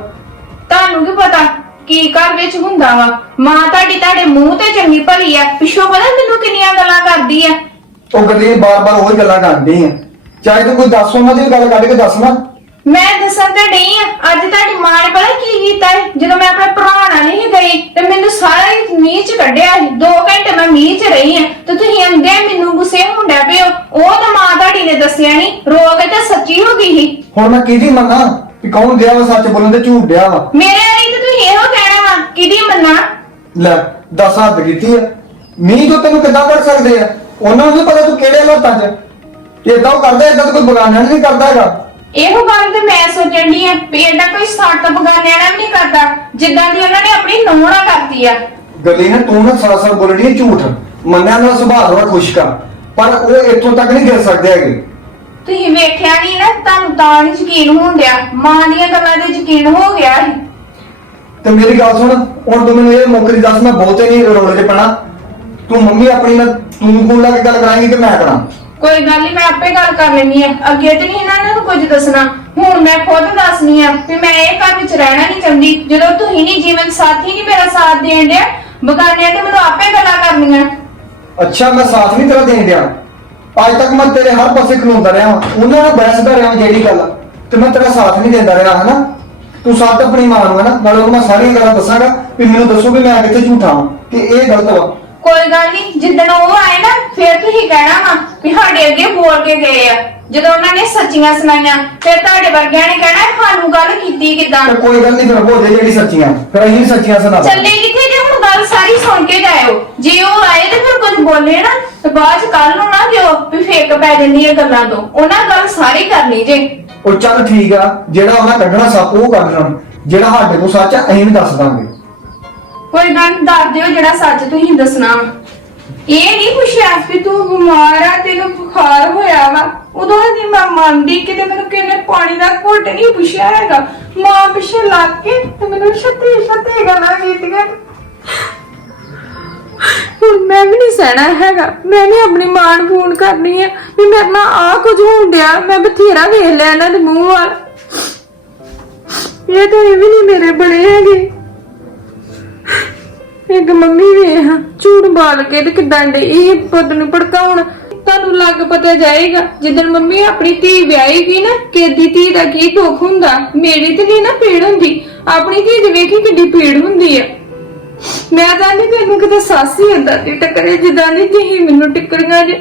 ਤੁਹਾਨੂੰ ਕੀ ਪਤਾ ਕੀ ਘਰ ਵਿੱਚ ਹੁੰਦਾ ਵਾ? ਮਾਂ ਤੁਹਾਡੀ ਤੁਹਾਡੇ ਮੂੰਹ ਤੇ ਚੰਗੀ ਭਲੀ ਆ ਪਿੱਛੋਂ ਪਤਾ ਮੈਨੂੰ ਕਿੰਨੀਆਂ ਗੱਲਾਂ ਕਰਦੀ ਆ? ਉਹ ਕਦੇ ਬਾਰ-ਬਾਰ ਉਹੀ ਗੱਲਾਂ ਕਰਦੀ ਆ। ਚਾਹੇ ਤੂੰ ਕੋਈ ਦੱਸ ਉਹਨਾਂ ਦੀ ਗੱਲ ਕੱਢ ਕੇ ਦੱਸ ਨਾ। ਮੈਂ ਦੱਸਣ ਤੇ ਨਹੀਂ ਆ ਅੱਜ ਤੁਹਾਡੀ ਮਾਂ ਨੇ ਪਤਾ ਕੀ ਕੀਤਾ ਹੈ ਜਦੋਂ ਮੈਂ ਆਪਣੇ ਭਰਾ ਨਾਲ ਨਹੀਂ ਗਈ ਤੇ ਮੈਨੂੰ ਸਾਰਾ ਹੀ ਮੀਂਹ ਚ ਕੱਢਿਆ ਸੀ। 2 ਘੰਟੇ ਮੈਂ ਮੀਂਹ ਚ ਰਹੀ ਆ ਤੇ ਤੁਸੀਂ ਅੰਦੇ ਮੈਨੂੰ ਗੁੱਸੇ ਹੁੰਦਿਆ ਪਿਓ ਉਹ ਤਾਂ ਮਾਂ ਤੁਹਾਡੀ ਨੇ ਦੱਸਿਆ ਨਹੀਂ ਰੋ ਕੇ ਤਾਂ ਸੱਚੀ ਹੋ ਗਈ ਸੀ। ਹੁਣ ਮੈਂ ਕਿਹਦੀ ਮੰਨਾਂ? ਵੀ ਕੌਣ ਦਿਆ ਵਾ ਸੱਚ ਬੋਲਣ ਤੇ ਝੂਠ ਦਿਆ ਵਾ? ਮੇਰੇ ਵਾਲੀ ਤੇ ਤੁਸੀਂ ਇਹੋ ਕਹਿਣਾ ਵਾ ਕਿਹਦੀ ਮੰਨਾ? ਲੈ ਦਸ ਹੱਦ ਕੀਤੀ ਆ। ਮੀਂਹ ਤੋਂ ਤੈਨੂੰ ਕਿੱਦਾਂ ਪੜ ਸਕਦੇ ਆ? ਉਹਨਾਂ ਨੂੰ ਪਤਾ ਤੂੰ ਕਿਹੜੇ ਹਾਲਾਤਾਂ 'ਚ। ਇਦਾਂ ਉਹ ਕਰਦਾ ਇਦਾਂ ਤਾਂ ਕੋਈ ਬਗਾਨਾ ਨਹੀਂ ਕਰਦਾ ਹੈਗਾ। ਇਹੋ ਗੱਲ ਤੇ ਮੈਂ ਸੋਚਣ ਦੀ ਆ ਵੀ ਏਡਾ ਕੋਈ ਸੱਟ ਬਗਾਨਿਆਂ ਨਾਲ ਵੀ ਨਹੀਂ ਕਰਦਾ ਜਿੱਦਾਂ ਦੀ ਉਹਨਾਂ ਨੇ ਆਪਣੀ ਨੋਹਣਾ ਕਰਦੀ ਆ। ਗੱਲੀ ਨਾ ਤੂੰ ਨਾ ਸਰਾਸਰ ਬੋਲਣੀ ਹੈ ਝੂਠ। ਮੰਨਿਆ ਨਾ ਸੁਭਾਅ ਥੋੜਾ ਖੁਸ਼ਕਾ ਪਰ ਉਹ ਇੱਥੋਂ ਤੱਕ ਨਹੀਂ ਗਿਰ ਸਕਦੇ ਹੈਗੇ। ਤੁਸੀਂ ਵੇਖਿਆ ਨਹੀਂ ਨਾ ਤੁਹਾਨੂੰ ਤਾਂ ਨਹੀਂ ਯਕੀਨ ਹੋਣ ਡਿਆ ਮਾਂ ਦੀਆਂ ਗੱਲਾਂ ਤੇ ਯਕੀਨ ਹੋ ਗਿਆ ਸੀ। ਤੇ ਮੇਰੀ ਗੱਲ ਸੁਣ ਹੁਣ ਤੂੰ ਮੈਨੂੰ ਇਹ ਮੁੱਕਰੀ ਦੱਸ ਮੈਂ ਬਹੁਤੇ ਨਹੀਂ ਰੋਲੇ 'ਚ ਪੈਣਾ ਤੂੰ ਮੰਮੀ ਆਪਣੀ ਨਾਲ ਤੂੰ ਕੋਲ ਲਾ ਕੇ ਗੱਲ ਕਰਾਂਗੀ ਕਿ ਮੈਂ ਕਰਾਂ? ਕੋਈ ਗੱਲ ਨਹੀਂ ਮੈਂ ਆਪੇ ਗੱਲ ਕਰ ਲੈਣੀ ਆ। ਅੱਗੇ ਤੇ ਨਹੀਂ ਇਹਨਾਂ ਨੂੰ ਕੁਝ ਦੱਸਣਾ। ਹੁਣ ਮੈਂ ਖੁਦ ਦੱਸਣੀ ਆ ਵੀ ਮੈਂ ਇਹ ਘਰ ਵਿੱਚ ਰਹਿਣਾ ਨਹੀਂ ਚਾਹੁੰਦੀ। ਜਦੋਂ ਤੁਸੀਂ ਨਹੀਂ ਜੀਵਨ ਸਾਥੀ ਨਹੀਂ ਮੇਰਾ ਸਾਥ ਦੇਣ ਡਿਆ, ਬਗਾਨਿਆਂ ਤੇ ਮੈਨੂੰ ਆਪੇ ਗੱਲਾਂ ਕਰਨੀਆਂ। ਅੱਛਾ, ਮੈਂ ਸਾਥ ਨਹੀਂ ਤੇਰਾ ਦੇਣ ਡਿਆ। ਅੱਜ ਤੱਕ ਮੈਂ ਤੇਰੇ ਹਰ ਪਾਸੇ ਖਲੋਂਦਾ ਰਿਹਾ। ਵਾਂ। ਉਹਨਾਂ ਨਾਲ ਬਹਿਸਦਾ ਰਿਹਾ ਵਾਂ ਜਿਹੜੀ ਗੱਲ। ਤੇ ਮੈਂ ਤੇਰਾ ਸਾਥ ਨਹੀਂ ਦਿੰਦਾ ਰਿਹਾ, ਹਨਾ? ਤੂੰ ਸਾਥ ਆਪਣੀ ਮਾਂ ਨੂੰ, ਹਨਾ? ਨਾਲੇ ਉਹਨੂੰ ਮੈਂ ਸਾਰੀਆਂ ਗੱਲਾਂ ਦੱਸਾਂਗਾ ਵੀ ਮੈਨੂੰ ਦੱਸੋ ਵੀ ਮੈਂ ਕਿੱਥੇ ਝੂਠਾ ਹਾਂ ਕਿ ਇਹ ਗਲਤ ਵਾ। ਕੋਈ ਗੱਲ ਨਹੀਂ ਜਿੱਦਣ ਉਹ ਆਏ ਨਾ ਫਿਰ ਤੁਸੀਂ ਕਹਿਣਾ ਵਾ ਵੀ ਸਾਡੇ ਅੱਗੇ ਬੋਲ ਕੇ ਗਏ ਆ। ਜਦੋਂ ਉਹਨਾਂ ਨੇ ਸੱਚੀਆਂ ਸੁਣਾਈਆਂ ਫਿਰ ਤੁਹਾਡੇ ਵਰਗਿਆਂ ਨੇ ਕਹਿਣਾ ਸਾਨੂੰ ਗੱਲ ਕੀਤੀ ਕਿਦਾਂ? ਤੇ ਕੋਈ ਗੱਲ ਨਹੀਂ ਫਿਰ ਹੋ ਜਾਏ ਜਿਹੜੀ ਸੱਚੀਆਂ। ਫਿਰ ਅਸੀਂ ਸੱਚੀਆਂ ਸੁਣਾ ਦਾਂਗੇ। ਚੱਲੇ ਕਿੱਥੇ ਜੇ ਹੁਣ ਗੱਲ ਸਾਰੀ ਸੁਣ ਕੇ ਜਾਇਓ? ਜੇ ਉਹ ਆਏ ਤੇ ਫਿਰ ਕੁਝ ਬੋਲੇ ਨਾ ਤੇ ਬਾਅਦ ਚ ਕੱਲ ਨੂੰ ਨਾ ਦਿਓ ਵੀ ਫੇਕ ਪੈ ਜਾਂਦੀ ਹੈ ਗੱਲਾਂ ਤੋਂ। ਉਹਨਾਂ ਗੱਲ ਸਾਰੀ ਕਰਨੀ ਜੇ। ਉਹ ਚੱਲ ਠੀਕ ਆ ਜਿਹੜਾ ਉਹਨਾਂ ਕੱਢਣਾ ਸੱਪ ਉਹ ਲੈਣ। ਜਿਹੜਾ ਸਾਡੇ ਕੋਲ ਸੱਚ ਆ ਅਸੀਂ ਵੀ ਦੱਸ ਦਾਂਗੇ। ਕੋਈ ਗੱਲ ਨੀ, ਦੱਸ ਦਿਓ ਜਿਹੜਾ ਸੱਚ ਤੁਸੀਂ ਦੱਸਣਾ ਵਾ। ਇਹ ਨਹੀਂ ਪੁੱਛਿਆ ਵੀ ਤੂੰ ਬਿਮਾਰ ਆ ਤੈਨੂੰ ਬੁਖਾਰ ਹੋਇਆ ਵਾ। ਉਦੋਂ ਦੀ ਮੈਂ ਮੰਨਦੀ ਕਿ ਮੈਨੂੰ ਕਿਹਨੇ ਪਾਣੀ ਦਾ ਘੁੱਟ ਨਹੀਂ ਪੁੱਛਿਆ ਹੈਗਾ। ਮਾਂ ਪਿੱਛੇ ਲੱਗ ਕੇ ਤੇ ਮੈਨੂੰ ਛੱਤੀ ਛੱਤੀ ਗੱਲਾਂ ਕੀਤੀਆਂ। ਹੁਣ ਮੈਂ ਵੀ ਨਹੀਂ ਸਹਿਣਾ ਹੈਗਾ। ਮੈਂ ਵੀ ਆਪਣੀ ਮਾਂ ਨੂੰ ਫੋਨ ਕਰਨੀ ਹੈ ਵੀ ਮੇਰੇ ਨਾਲ ਆ ਕੁਝ ਹੋਣ ਡਿਆ। ਮੈਂ ਬਥੇਰਾ ਵੇਖ ਲਿਆ ਇਹਨਾਂ ਦੇ ਮੂੰਹ ਵੱਲ। ਇਹ ਤਾਂ ਇਹ ਵੀ ਨਹੀਂ ਮੇਰੇ ਬਣੇ ਹੈਗੇ। ਇੱਕ ਮੰਮੀ ਵੇਖ ਝੂਠ ਬਾਲ ਕੇ ਤੇ ਕਿਦਾਂ ਦੇ ਪੁੱਤ ਨੂੰ ਭੜਕਾਉਣ। ਤੁਹਾਨੂੰ ਲੱਗ ਪਤਾ ਜਾਏਗਾ, ਜਿੱਦਣ ਮੰਮੀ ਆਪਣੀ ਧੀ ਵਿਆਹੇਗੀ ਨਾ ਕਿਦੀ ਧੀ ਦਾ ਕੀ ਦੁੱਖ ਹੁੰਦਾ? ਮੇਰੀ ਤੇ ਨਹੀਂ ਨਾ ਪੀੜ ਹੁੰਦੀ। ਆਪਣੀ ਧੀ ਦੀ ਵੇਖੀ ਕਿੱਡੀ ਪੀੜ ਹੁੰਦੀ ਆ। ਮੈਂ ਤਾਂ ਨਹੀਂ ਤੈਨੂੰ ਕਿਤੇ ਸਾਸੀ ਹੁੰਦਾ ਦੀ ਟੱਕਰੇ ਜਿੱਦਾਂ ਦੀ ਤੁਸੀਂ ਮੈਨੂੰ ਟਿੱਕਰੀਆਂ ਜੇ।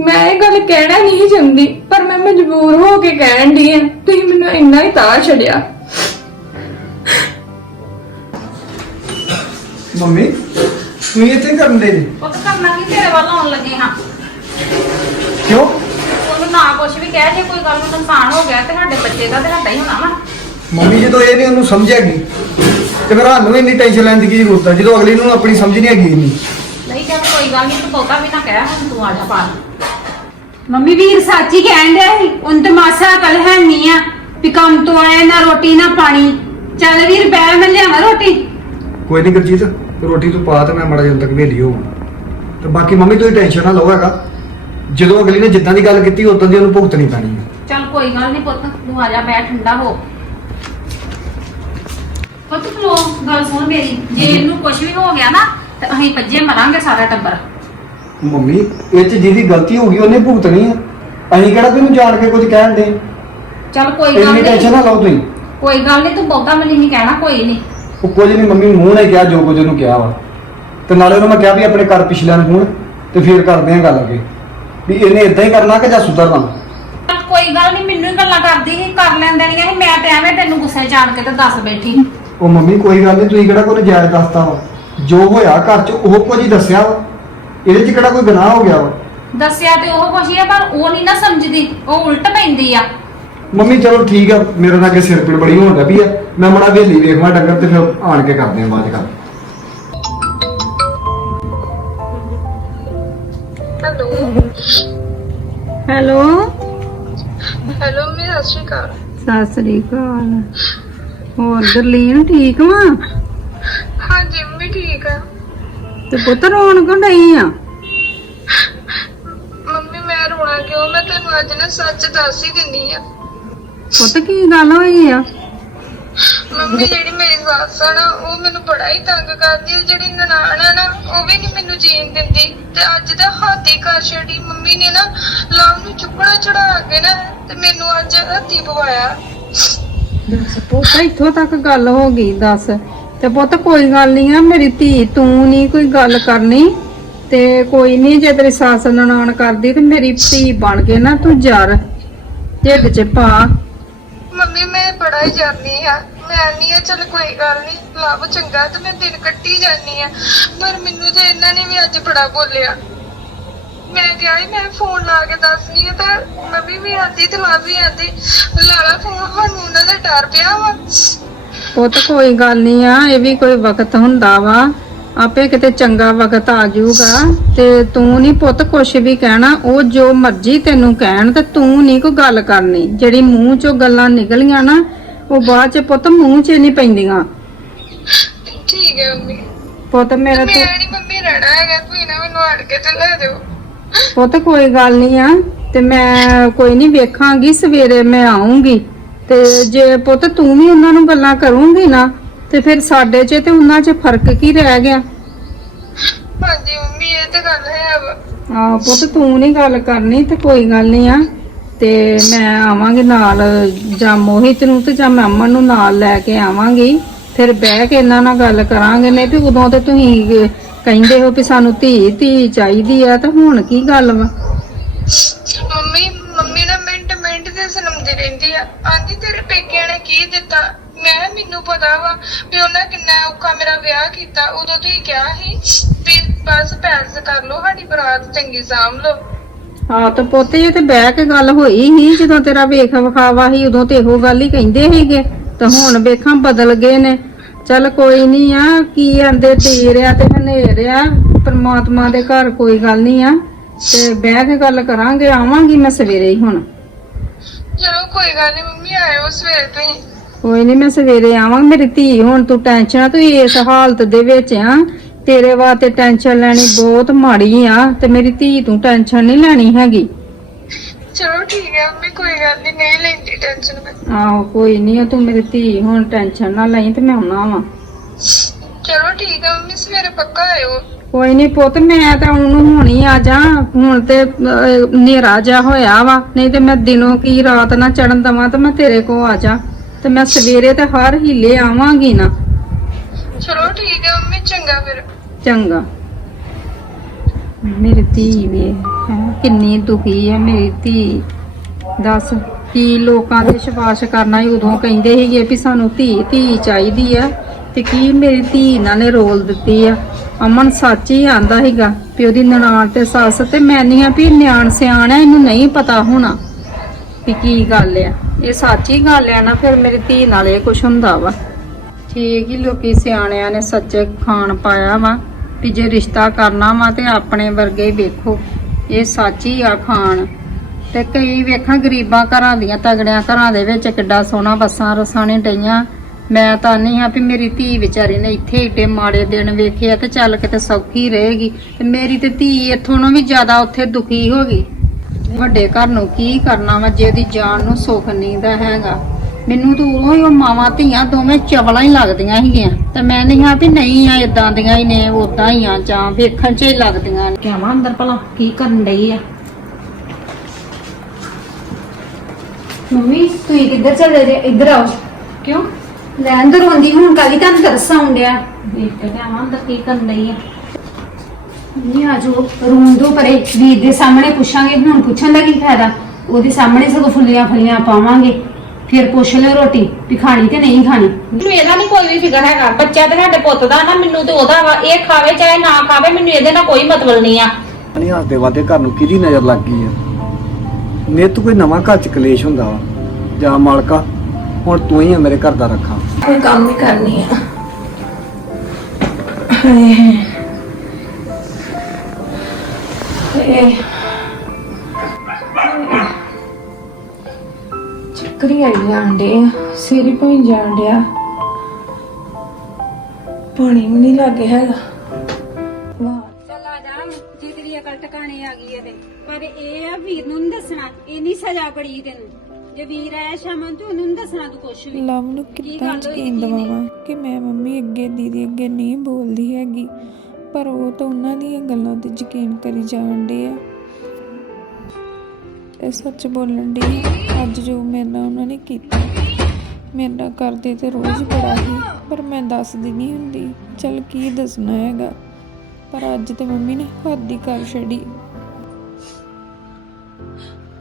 ਮੈਂ ਇਹ ਗੱਲ ਕਹਿਣਾ ਨਹੀਂ ਚਾਹੁੰਦੀ, ਪਰ ਮੈਂ ਮਜਬੂਰ ਹੋ ਕੇ ਕਹਿਣ ਦੀ ਆ, ਤੁਸੀਂ ਮੈਨੂੰ ਇੰਨਾ ਹੀ ਤਾਂ ਛੱਡਿਆ। ਮੰਮੀ ਤੂੰ ਇੱਥੇ ਕਰਨ ਦੇ ਪੁੱਤ ਕਰਨਾ ਕੀ ਤੇਰੇ ਵੱਲ ਆਉਣ ਲੱਗੇ ਹਾਂ। ਕਿਉਂ? ਉਹਨੂੰ ਨਾ ਕੁਛ ਵੀ ਕਹਿ ਜੇ ਕੋਈ ਗੱਲ ਨੂੰ ਨੁਕਸਾਨ ਹੋ ਗਿਆ ਤੇ ਸਾਡੇ ਬੱਚੇ ਦਾ ਤੇ ਸਾਡਾ ਹੀ ਹੋਣਾ ਵਾ। ਮੰਮੀ ਜਦੋਂ ਇਹ ਨਹੀਂ ਉਹਨੂੰ ਸਮਝਿਆਗੀ ਤੇ ਫਿਰ ਸਾਨੂੰ ਇੰਨੀ ਟੈਨਸ਼ਨ ਲੈਣ ਦੀ ਕੀ ਜ਼ਰੂਰਤ ਹੈ ਜਦੋਂ ਅਗਲੀ ਨੂੰ ਆਪਣੀ ਸਮਝ ਨਹੀਂ ਹੈਗੀ ਇੰਨੀ। ਨਹੀਂ ਚੱਲ ਕੋਈ ਗੱਲ ਨਹੀਂ ਤੂੰ ਬਹੁਤਾ ਵੀ ਨਾ ਕਹਿ ਹੁਣ ਤੂੰ ਆ ਜਾ ਬਾਹਰ। ਮੰਮੀ ਵੀਰ ਸੱਚੀ ਕਹਿਣ ਡਿਆ ਸੀ ਉਹਨ ਤੇ ਮਾਸਾ ਅਕਲ ਹੈ ਨਹੀਂ ਆ ਵੀ ਕੰਮ ਤੋਂ ਆਇਆ ਨਾ ਰੋਟੀ ਨਾ ਪਾਣੀ। ਚੱਲ ਵੀਰ ਬੈ ਮੈਂ ਲਿਆਵਾਂ ਰੋਟੀ। ਕੋਈ ਨਹੀਂ ਗੁਰਜੀਤ ਰੋਟੀ ਤੂੰ ਪਾ ਤੇ ਮੈਂ ਮੜਾ ਜਦੋਂ ਤੱਕ ਵੇਲੀ ਹੋਊ ਤੇ ਬਾਕੀ ਮੰਮੀ ਤੁਸੀਂ ਟੈਨਸ਼ਨ ਨਾ ਲਓ ਹੈਗਾ। ਜਦੋਂ ਅਗਲੀ ਨੇ ਜਿੱਦਾਂ ਦੀ ਗੱਲ ਕੀਤੀ ਉਦੋਂ ਦੀ ਉਹਨੂੰ ਭੁਗਤਣੀ ਪੈਣੀ ਹੈ ਚੱਲ ਕੋਈ ਗੱਲ ਨਹੀਂ ਪੁੱਤ ਤੂੰ ਆ ਜਾ ਬੈ ਠੰਡਾ ਹੋ। ਪੁੱਤ ਖਲੋ ਗੱਲ ਸੁਣ ਮੇਰੀ ਜੇ ਇਹਨੂੰ ਕੁਛ ਵੀ ਹੋ ਗਿਆ ਨਾ ਤੇ ਅਸੀਂ ਭੱਜੇ ਮਰਾਂਗੇ ਸਾਰਾ ਟੱਬਰ। ਮੰਮੀ ਇਹ ਚ ਜਿਹਦੀ ਗਲਤੀ ਹੋ ਗਈ ਉਹਨੇ ਭੁਗਤਣੀ ਹੈ ਅਸੀਂ ਕਿਹੜਾ ਤੈਨੂੰ ਜਾਣ ਕੇ ਕੁਝ ਕਹਿਣ ਦੇ? ਚੱਲ ਕੋਈ ਗੱਲ ਇੰਨੀ ਟੈਨਸ਼ਨ ਨਾ ਨਹੀਂ ਲਓ ਤੁਸੀਂ। ਕੋਈ ਗੱਲ ਨਹੀਂ ਤੂੰ ਬਹੁਤਾ ਮੈਨੂੰ ਨਹੀਂ ਕਹਿਣਾ ਕੋਈ ਨਹੀਂ ਉਹ ਕੁਝ ਨਹੀਂ ਮੰਮੀ ਮੂੰਹ ਨੇ ਕਿਹਾ ਜੋ ਕੁਝ ਉਹਨੂੰ ਕਿਹਾ ਵਾ। ਤੇ ਨਾਲੇ ਉਹਨੂੰ ਮੈਂ ਕਿਹਾ ਵੀ ਆਪਣੇ ਘਰ ਪਿਛਲਿਆਂ ਨੂੰ ਫੋਨ ਤੇ ਫੇਰ ਕਰਦੇ ਆਂ ਗੱਲ ਅੱਗੇ। ਵੀ ਇਹਨੇ ਇਦਾਂ ਹੀ ਕਰਨਾ ਕਿ ਜਾਂ ਸੁਧਰਨਾ? ਕੋਈ ਗੱਲ ਨਹੀਂ ਮੈਨੂੰ ਹੀ ਗੱਲਾਂ ਕਰਦੀ ਸੀ ਕਰ ਲੈਣ ਦੇਣੀਆਂ ਸੀ ਮੈਂ ਤੇ ਐਵੇਂ ਤੈਨੂੰ ਗੁੱਸੇ ਜਾਣ ਕੇ ਤੇ ਦੱਸ ਬੈਠੀ। ਉਹ ਮੰਮੀ ਕੋਈ ਗੱਲ ਨਹੀਂ ਤੁਸੀਂ ਕਿਹੜਾ ਕੋਈ ਨਜਾਇਜ਼ ਦੱਸਤਾ ਵਾ? ਜੋ ਹੋਇਆ ਘਰ 'ਚ ਉਹ ਕੁਝ ਹੀ ਦੱਸਿਆ ਵਾ। ਇਹਦੇ 'ਚ ਕਿਹੜਾ ਕੋਈ ਗੁਨਾਹ ਹੋ ਗਿਆ ਵਾ? ਦੱਸਿਆ ਤੇ ਉਹ ਕੁਛ ਹੀ ਆ ਪਰ ਉਹ ਨਹੀਂ ਨਾ ਸਮਝਦੀ ਉਹ ਉਲਟ ਪੈਂਦੀ ਆ। ਮੰਮੀ ਚਲੋ ਠੀਕ ਆ ਮੇਰੇ ਨਾਲ ਅੱਗੇ ਸਿਰ ਪੀੜ ਬੜੀ ਹੋਣ ਲੱਗੀ ਆ। ਮੈਂ ਮੜਾ ਵੇਲੀ ਵੇਖਵਾ ਡੰਗਰ ਤੇ ਫਿਰ ਆਣ ਕੇ ਕਰਦੇ ਆ ਬਾਅਦ 'ਚ ਗੱਲ। ਹੈਲੋ। ਹੈਲੋ। ਹੈਲੋ ਮੈਂ ਸਤਿ ਸ਼੍ਰੀ ਅਕਾਲ। ਸਤਿ ਸ੍ਰੀ ਅਕਾਲ। ਹੋਰ ਗਰਲੀਨ ਠੀਕ ਵਾ? ਹਾਂਜੀ ਮੰਮੀ ਠੀਕ ਆ। ਤੇ ਪੁੱਤ ਰੋਣ ਕਿਉਂ ਡਈ ਆ? ਮੰਮੀ ਮੈਂ ਰੋਣਾ ਕਿਉਂ? ਮੈਂ ਤੈਨੂੰ ਅੱਜ ਨਾ ਸੱਚ ਦੱਸ ਹੀ ਦਿੰਨੀ ਆ। ਪੁੱਤ ਕੀ ਗੱਲ ਹੋਈ ਆ? ਮੰਮੀ ਜਿਹੜੀ ਮੇਰੀ ਸੱਸ ਆ ਨਾ ਉਹ ਮੈਨੂੰ ਬੜਾ ਹੀ ਤੰਗ ਕਰਦੀ ਹੈ ਜਿਹੜੀ ਨਨਾਣ ਆ ਨਾ ਉਹ ਵੀ ਨਹੀਂ ਮੈਨੂੰ ਜੀਣ ਦਿੰਦੀ। ਤੇ ਅੱਜ ਤਾਂ ਹਾਦੀ ਕਰ ਛੜੀ ਮੰਮੀ ਨੇ ਨਾ ਲਵ ਨੂੰ ਚੁੱਕਣਾ ਚੜਾ ਕੇ ਨਾ ਤੇ ਮੈਨੂੰ ਅੱਜ ਹੱਥੀ ਪਵਾਇਆ। ਦੱਸ ਪੁੱਤ ਇੱਥੋਂ ਤੱਕ ਗੱਲ ਹੋ ਗਈ ਦੱਸ। ਤੇ ਪੁੱਤ ਕੋਈ ਗੱਲ ਨਹੀਂ ਆ ਮੇਰੀ ਧੀ ਤੂੰ ਨਹੀਂ ਕੋਈ ਗੱਲ ਕਰਨੀ। ਤੇ ਕੋਈ ਨਹੀਂ ਜੇ ਤੇਰੀ ਸੱਸ ਨਨਾਣ ਕਰਦੀ ਤੇ ਮੇਰੀ ਧੀ ਬਣ ਕੇ ਨਾ ਤੂੰ ਜਰ ਢਿੱਡ 'ਚ ਪਾ। ਮੰਮੀ ਮੈਂ ਬੜਾ ਹੀ ਜਾਂਦੀ ਆ। ਮੈਂ ਨਹੀਂ ਆ, ਚਲ ਕੋਈ ਗੱਲ ਨਹੀਂ ਲਵ ਚੰਗਾ, ਤੇ ਮੈਂ ਦਿਨ ਕੱਟੀ ਜਾਂਦੀ ਆ। ਪਰ ਮੈਨੂੰ ਤੇ ਇਹਨਾਂ ਨੇ ਵੀ ਅੱਜ ਬੜਾ ਬੋਲਿਆ। ਮੈਂ ਕਿਹਾ ਸੀ, ਮੈਂ ਫੋਨ ਲਾ ਕੇ ਦੱਸਦੀ ਆ, ਤਾਂ ਮੰਮੀ ਵੀ ਆਂਦੀ ਤੇ ਲਵ ਵੀ ਆਂਦੀ। ਲਾਲਾ ਫੋਨ, ਸਾਨੂੰ ਉਹਨਾਂ ਦਾ ਡਰ ਪਿਆ ਵਾ। ਪੁੱਤ ਕੋਈ ਗੱਲ ਨਹੀਂ ਆ, ਇਹ ਵੀ ਕੋਈ ਵਕਤ ਹੁੰਦਾ ਵਾ। ਆਪੇ ਕਿਤੇ ਚੰਗਾ ਵਕਤ ਆ ਜਾਊਗਾ, ਤੇ ਤੂੰ ਨਹੀਂ ਪੁੱਤ ਕੁਛ ਵੀ ਕਹਿਣਾ, ਉਹ ਜੋ ਮਰਜ਼ੀ ਤੈਨੂੰ ਕਹਿਣ, ਤੇ ਤੂੰ ਨਹੀਂ ਕੋਈ ਗੱਲ ਕਰਨੀ। ਜਿਹੜੀ ਮੂੰਹ ਚੋਂ ਗੱਲਾਂ ਨਿਕਲੀਆਂ ਨਾ ਉਹ ਬਾਅਦ ਚ ਪੁੱਤ ਮੂੰਹ 'ਚ ਨਹੀਂ ਪੈਂਦੀਆਂ। ਠੀਕ ਹੈ ਮੰਮੀ। ਪੁੱਤ ਮੇਰਾ ਤੂੰ ਨਹੀਂ ਮੰਮੀ ਰਹਿਣਾ ਹੈਗਾ ਕੋਈ ਨਾ ਮੈਨੂੰ ਆੜ ਕੇ ਤੇ ਲੈ ਦਿਓ ਪੁੱਤ ਕੋਈ ਗੱਲ ਨਹੀਂ ਆ ਤੇ ਮੈਂ ਕੋਈ ਨਹੀਂ ਵੇਖਾਂਗੀ ਸਵੇਰੇ ਮੈਂ ਆਉਂਗੀ ਤੇ ਜੇ ਪੁੱਤ ਤੂੰ ਵੀ ਉਹਨਾਂ ਨੂੰ ਗੱਲਾਂ ਕਰੂੰਗੀ ਨਾ ਤੇ ਫਿਰ ਸਾਡੇ 'ਚ ਤੇ ਉਹਨਾਂ 'ਚ ਫ਼ਰਕ ਕੀ ਰਹਿ ਗਿਆ? ਹਾਂਜੀ ਮੰਮੀ ਇਹ ਤੇ ਗੱਲ ਹੈ ਵਾ। ਆ ਪੁੱਤ ਤੂੰ ਨਹੀਂ ਗੱਲ ਕਰਨੀ ਤੇ ਕੋਈ ਗੱਲ ਨਹੀਂ ਆ। ਤੇ ਮੈਂ ਆਵਾਂਗੀ ਨਾਲ, ਜਾਂ ਮੋਹਿਤ ਨੂੰ ਤੇ ਜਾਂ ਮੈਂ ਅਮਨ ਨੂੰ ਨਾਲ ਲੈ ਕੇ ਆਵਾਂਗੀ। ਫਿਰ ਬਹਿ ਕੇ ਇਹਨਾਂ ਨਾਲ ਗੱਲ ਕਰਾਂਗੇ। ਨਹੀਂ ਤੇ ਉਦੋਂ ਤੇ ਤੁਸੀਂ ਕਹਿੰਦੇ ਹੋ ਕਿ ਸਾਨੂੰ ਧੀ ਧੀ ਚਾਹੀਦੀ ਆ, ਤੇ ਹੁਣ ਕੀ ਗੱਲ ਵਾ? ਮੰਮੀ ਮੰਮੀ ਨਾ ਮਿੰਟ ਮਿੰਟ ਤੇ ਸੁਣਾਉਂਦੀ ਰਹਿੰਦੀ ਆ। ਆਂਦੀ ਤੇਰੇ ਪੇਕਿਆਂ ਨੇ ਕੀ ਦਿੱਤਾ? ਮੈਂ, ਮੈਨੂੰ ਪਤਾ ਵਾ ਵੀ ਉਹਨਾਂ ਕਿੰਨਾ ਔਖਾ ਮੇਰਾ ਵਿਆਹ ਕੀਤਾ। ਉਦੋਂ ਤੁਸੀਂ ਕਿਹਾ ਸੀ ਵੀ ਬਸ ਪੈਸ ਕਰ ਲਓ, ਸਾਡੀ ਬਰਾਤ ਚੰਗੀ ਸਾਂਭ ਲਓ। ਹਾਂ ਤੇ ਪੁੱਤ ਇਹ ਤੇ ਬਹਿ ਕੇ ਗੱਲ ਹੋਈ ਸੀ ਜਦੋਂ ਤੇਰਾ ਵੇਖ ਵਿਖਾਵਾ ਸੀ ਉਦੋਂ ਤੇ ਇਹੋ ਗੱਲ ਹੀ ਕਹਿੰਦੇ ਸੀਗੇ। ਤੇ ਹੁਣ ਵੇਖਾਂ ਬਦਲ ਗਏ ਨੇ। ਚੱਲ ਕੋਈ ਨਹੀਂ ਆ ਕੀ ਆਂਦੇ ਤੇਰ ਆ ਤੇ ਹਨੇਰ ਆ ਪ੍ਰਮਾਤਮਾ ਦੇ ਘਰ ਕੋਈ ਗੱਲ ਨਹੀਂ ਆ। ਤੇ ਬਹਿ ਕੇ ਗੱਲ ਕਰਾਂਗੇ ਆਵਾਂਗੀ ਮੈਂ ਸਵੇਰੇ ਹੀ ਹੁਣ। ਚਲੋ ਕੋਈ ਗੱਲ ਨਹੀਂ ਮੰਮੀ ਆਇਓ ਸਵੇਰ ਤੁਸੀਂ ਕੋਈ ਨਹੀਂ ਮੈਂ ਸਵੇਰੇ ਆਵਾਂਗੀ ਮੇਰੀ ਧੀ ਹੁਣ ਤੂੰ ਟੈਨਸ਼ਨ ਆ ਤੂੰ ਇਸ ਹਾਲਤ ਦੇ ਵਿੱਚ ਆ। ਤੇਰੇ ਵਾਸਤੇ ਟੈਨਸ਼ਨ ਲੈਣੀ ਬਹੁਤ ਮਾੜੀ ਆ ਤੇ ਮੇਰੀ ਧੀ ਤੂੰ ਟੈਨਸ਼ਨ ਨਹੀਂ ਲੈਣੀ ਹੈਗੀ। ਚਲੋ ਠੀਕ ਹੈ ਮੰਮੀ ਕੋਈ ਗੱਲ ਨਹੀਂ ਨਹੀਂ ਲੈਂਦੀ ਟੈਨਸ਼ਨ ਮੈਂ। ਆਹੋ ਕੋਈ ਨਹੀਂ ਤੂੰ ਮੇਰੀ ਧੀ ਹੁਣ ਟੈਨਸ਼ਨ ਨਾ ਲਈ ਤੇ ਮੈਂ ਆਉਣਾ ਵਾ। ਚਲੋ ਠੀਕ ਹੈ ਮੰਮੀ ਸਵੇਰੇ ਪੱਕਾ ਆਇਓ। ਕੋਈ ਨਹੀਂ ਪੁੱਤ ਮੈਂ ਤਾਂ ਉਹਨੂੰ ਹੁਣੀ ਆ ਜਾ ਹੁਣ ਤੇ ਹਨੇਰਾ ਜਾ ਹੋਇਆ ਵਾ ਨਹੀਂ ਤੇ ਮੈਂ ਦਿਨੋਂ ਕੀ ਰਾਤ ਨਾ ਚੜਨ ਦਵਾਂ ਤੇ ਮੈਂ ਤੇਰੇ ਕੋ ਆ ਜਾ। ਤੇ ਮੈਂ ਸਵੇਰੇ ਤੇ ਹਰ ਹੀਲੇ ਆਵਾਂਗੀ ਨਾ। ਚਲੋ ਠੀਕ ਹੈ ਮੰਮੀ ਚੰਗਾ ਫਿਰ। ਚੰਗਾ। ਮੇਰੀ ਧੀ ਵੀ ਹੈ। ਕਿੰਨੀ ਦੁਖੀ ਹੈ ਮੇਰੀ ਧੀ। ਦੱਸ, ਕੀ ਲੋਕਾਂ ਤੇ ਵਿਸ਼ਵਾਸ ਕਰਨਾ ਹੀ ਉਦੋਂ ਕਹਿੰਦੇ ਸੀਗੇ ਵੀ ਸਾਨੂੰ ਧੀ ਧੀ ਚਾਹੀਦੀ ਆ ਤੇ ਕੀ ਮੇਰੀ ਧੀ ਇਹਨਾਂ ਨੇ ਰੋਲ ਦਿੱਤੀ ਆ? ਅਮਨ ਸੱਚ ਹੀ ਆਂਦਾ ਸੀਗਾ ਵੀ ਉਹਦੀ ਨਨਾਣ ਤੇ ਸੱਸ ਤੇ ਮੈਂ ਨਹੀਂ ਆ ਵੀ ਨਿਆਣ ਸਿਆਣ ਆ, ਇਹਨੂੰ ਨਹੀਂ ਪਤਾ ਹੋਣਾ ਵੀ ਕੀ ਗੱਲ ਆ। ਇਹ ਸੱਚ ਹੀ ਗੱਲ ਆ ਨਾ, ਫਿਰ ਮੇਰੀ ਧੀ ਨਾਲ ਇਹ ਕੁਛ ਹੁੰਦਾ ਵਾ। ਠੀਕ ਹੀ ਲੋਕੀ ਸਿਆਣਿਆਂ ਨੇ ਸੱਚੇ ਖਾਣ ਪਾਇਆ ਵਾ ਵੀ ਜੇ ਰਿਸ਼ਤਾ ਕਰਨਾ ਵਾ ਤੇ ਆਪਣੇ ਵਰਗੇ ਵੇਖੋ। ਇਹ ਸੱਚ ਹੀ ਆ ਖਾਣ ਤੇ ਕਈ ਵੇਖਾਂ ਗਰੀਬਾਂ ਘਰਾਂ ਦੀਆਂ ਤਗੜਿਆਂ ਘਰਾਂ ਦੇ ਵਿੱਚ ਕਿੱਡਾ ਸੋਹਣਾ ਬੱਸਾਂ ਰਸਾਂ ਨੇ ਡਈਆਂ। ਮੈਂ ਤਾਂ ਨਹੀਂ ਆ ਵੀ ਮੇਰੀ ਧੀ ਵਿਚਾਰੀ ਨੇ ਇੱਥੇ ਏਡੇ ਮਾੜੇ ਦਿਨ ਵੇਖੇ ਆ ਤੇ ਚੱਲ ਕਿਤੇ ਸੌਖੀ ਰਹੇਗੀ। ਤੇ ਮੇਰੀ ਤੇ ਧੀ ਇੱਥੋਂ ਨੂੰ ਵੀ ਜ਼ਿਆਦਾ ਉੱਥੇ ਦੁਖੀ ਹੋ ਗਈ। ਵੱਡੇ ਘਰ ਨੂੰ ਕੀ ਕਰਨਾ ਵਾ ਜੇ ਉਹਦੀ ਜਾਨ ਨੂੰ ਸੁੱਖ ਨਹੀਂ ਦਾ ਹੈਗਾ। ਮੈਨੂੰ ਤਾਂ ਉਦੋਂ ਹੀ ਉਹ ਮਾਵਾਂ ਧੀਆਂ ਦੋਵੇਂ ਚਵਲਾਂ ਹੀ ਲੱਗਦੀਆਂ ਸੀਗੀਆਂ। ਤੇ ਮੈਂ ਨਹੀਂ ਆ ਵੀ ਨਹੀਂ ਆ ਇਦਾਂ ਦੀਆਂ ਹੀ ਨੇ ਉਦਾਂ ਹੀ ਆ ਜਾਂ ਵੇਖਣ 'ਚ ਹੀ ਲੱਗਦੀਆਂ ਨੇ। ਕਿਆਵਾਂ ਅੰਦਰ ਭਲਾ? ਕੀ ਕਰਨ ਡਈ ਆ? ਮੰਮੀ ਤੁਸੀਂ ਕਿੱਧਰ ਚੱਲੇ ਜੇ? ਇੱਧਰ ਆਓ। ਕਿਉਂ? ਲੈ ਅੰਦਰ ਰੋਂਦੀ ਹੁਣ ਕਾਲੀ ਤੁਹਾਨੂੰ ਤਰਸ ਆਉਣ ਡਿਆ? ਦੇਖ ਕੇ ਅੰਦਰ ਕੀ ਕਰਨ ਡਈ ਆ? ਨਹੀਂ ਆਜੋ ਰੋਣ ਦੋ ਪਰੇ ਵੀਰ ਦੇ ਸਾਹਮਣੇ ਪੁੱਛਾਂਗੇ ਹੁਣ ਪੁੱਛਣ ਦਾ ਕੀ ਫਾਇਦਾ? ਉਹਦੇ ਸਾਹਮਣੇ ਸਗੋਂ ਫੁੱਲੀਆਂ ਫਲੀਆਂ ਪਾਵਾਂਗੇ। ਫਿਰ ਪੁੱਛ ਲਿਓ ਰੋਟੀ ਵੀ ਖਾਣੀ ਤੇ ਨਹੀਂ ਖਾਣੀ। ਮੈਨੂੰ ਇਹਦਾ ਨਹੀਂ ਕੋਈ ਵੀ ਫਿਕਰ ਹੈਗਾ। ਬੱਚਾ ਤੇ ਸਾਡੇ ਪੁੱਤ ਦਾ ਨਾ ਮੈਨੂੰ ਤੇ ਉਹਦਾ ਵਾ ਇਹ ਖਾਵੇ ਚਾਹੇ ਨਾ ਖਾਵੇ ਮੈਨੂੰ ਇਹਦੇ ਨਾਲ ਕੋਈ ਮਤਲਬ ਨਹੀਂ ਆ। ਨਹੀਂ ਹੱਸਦੇ ਵਾਦੇ ਘਰ ਨੂੰ ਕਿਹਦੀ ਨਜ਼ਰ ਲੱਗ ਗਈ ਆ? ਮੇਰੇ ਤੋਂ ਕੋਈ ਨਵਾਂ ਘਰ ਚ ਕਲੇਸ਼ ਹੁੰਦਾ ਵਾ। ਜਾ ਮਾਲਕਾ ਹੁਣ ਤੂੰ ਹੀ ਆ ਮੇਰੇ ਘਰ ਦਾ ਰੱਖਾ। ਕੋਈ ਕੰਮ ਹੀ ਕਰਨੀ ਆ। ਹਾਏ। ਚੱਕਰੀ ਆਈ ਜਾਂਦੇ ਆ ਸਿਰ ਹੀ ਭਈ ਜਾਣ ਡਿਆ। ਪਾਣੀ ਵੀ ਨਹੀਂ ਲੱਗੇ ਹੈਗਾ। ਵਾਹ ਚੱਲ ਆ ਜਾ ਜੇ ਤੇਰੀ ਅਕਲ ਟਿਕਾਣੇ ਆ ਗਈ ਇਹਦੇ ਪਰ ਇਹ ਆ ਵੀਰ ਨੂੰ ਨਹੀਂ ਦੱਸਣਾ ਇਹ ਨਹੀਂ ਸਜ਼ਾ ਬੜੀ ਤੈਨੂੰ। ਜੇ ਵੀਰ ਆਇਆ ਸ਼ਾਮਾਂ ਨੂੰ ਉਹਨੂੰ ਨਹੀਂ ਦੱਸਣਾ ਤੂੰ ਕੁਛ ਵੀ। ਲਵ ਨੂੰ ਕਿੱਦਾਂ ਗੱਲ ਹੋਈ ਯਕੀਨ ਕੀ ਨਹੀਂ? ਦਿਵਾਵਾਂ ਕਿ ਮੈਂ ਮੰਮੀ ਅੱਗੇ ਦੀਦੀ ਅੱਗੇ ਨਹੀਂ ਬੋਲਦੀ ਹੈਗੀ। ਪਰ ਉਹ ਤਾਂ ਉਹਨਾਂ ਦੀਆਂ ਗੱਲਾਂ ਤੇ ਯਕੀਨ ਕਰੀ ਜਾਣ ਡੇ ਆ। ਇਹ ਸੱਚ ਬੋਲਣ ਦੀ ਅੱਜ ਜੋ ਮੇਰੇ ਨਾਲ ਉਹਨਾਂ ਨੇ ਕੀਤਾ, ਮੇਰੇ ਨਾਲ ਕਰਦੇ ਤੇ ਰੋਜ਼ ਬੜਾ ਹੀ, ਪਰ ਮੈਂ ਦੱਸਦੀ ਨਹੀਂ ਹੁੰਦੀ, ਚਲ ਕੀ ਦੱਸਣਾ ਹੈਗਾ? ਪਰ ਅੱਜ ਤੇ ਮੰਮੀ ਨੇ ਹੱਦ ਹੀ ਕਰ ਛੜੀ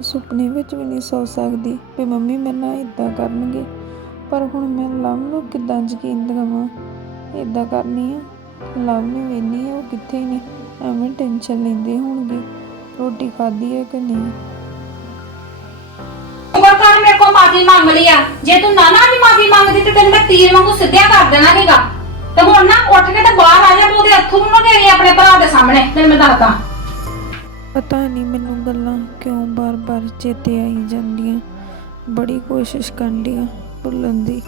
ਸੁਪਨੇ ਵਿੱਚ ਵੀ ਨਹੀਂ ਸੋਚ ਸਕਦੀ ਵੀ ਮੰਮੀ ਮੇਰੇ ਨਾਲ ਇਦਾਂ ਕਰਨਗੇ। ਪਰ ਹੁਣ ਮੈਂ ਲਵ ਨੂੰ ਕਿੱਦਾਂ ਯਕੀਨ ਦਿਵਾਵਾਂ? ਇਦਾਂ ਕਰਨੀ ਆ? ਲਵ ਨੂੰ ਵੇਨੀ ਆ ਉਹ ਕਿੱਥੇ ਨੇ? ਐਵੇਂ ਟੈਨਸ਼ਨ ਲੈਂਦੇ ਹੋਣਗੇ, ਰੋਟੀ ਖਾਧੀ ਹੈ ਕਿ ਨਹੀਂ? ਉਹ ਮੇਰੇ ਕੋਲ ਮਾਫੀ ਮੰਗ ਲਈ ਆ? ਜੇ ਤੂੰ ਨਾ ਨਾ ਵੀ ਮਾਫੀ ਮੰਗਦੀ ਤੇ ਤੈਨੂੰ ਮੈਂ ਤੀਰ ਵਾਂਗੂ ਸਿੱਧਿਆ ਕਰ ਦੇਣਾ ਸੀਗਾ। ਤੇ ਹੁਣ ਨਾ ਉੱਠ ਕੇ ਤੇ ਬਾਹਰ ਆ ਜਾ, ਤੂੰ ਉਹਦੇ ਹੱਥੋਂ ਨੂੰ ਨਾ ਆਪਣੇ ਭਰਾ ਦੇ ਸਾਹਮਣੇ, ਤੈਨੂੰ ਮੈਂ ਦੱਸਦਾ। ਪਤਾ ਨਹੀਂ ਮੈਨੂੰ ਗੱਲਾਂ ਕਿਉਂ ਬਾਰ-ਬਾਰ ਚੇਤੇ ਆਈ ਜਾਂਦੀਆਂ। ਬੜੀ ਕੋਸ਼ਿਸ਼ ਕਰਦੀ ਆ ਭੁੱਲਣ ਦੀ।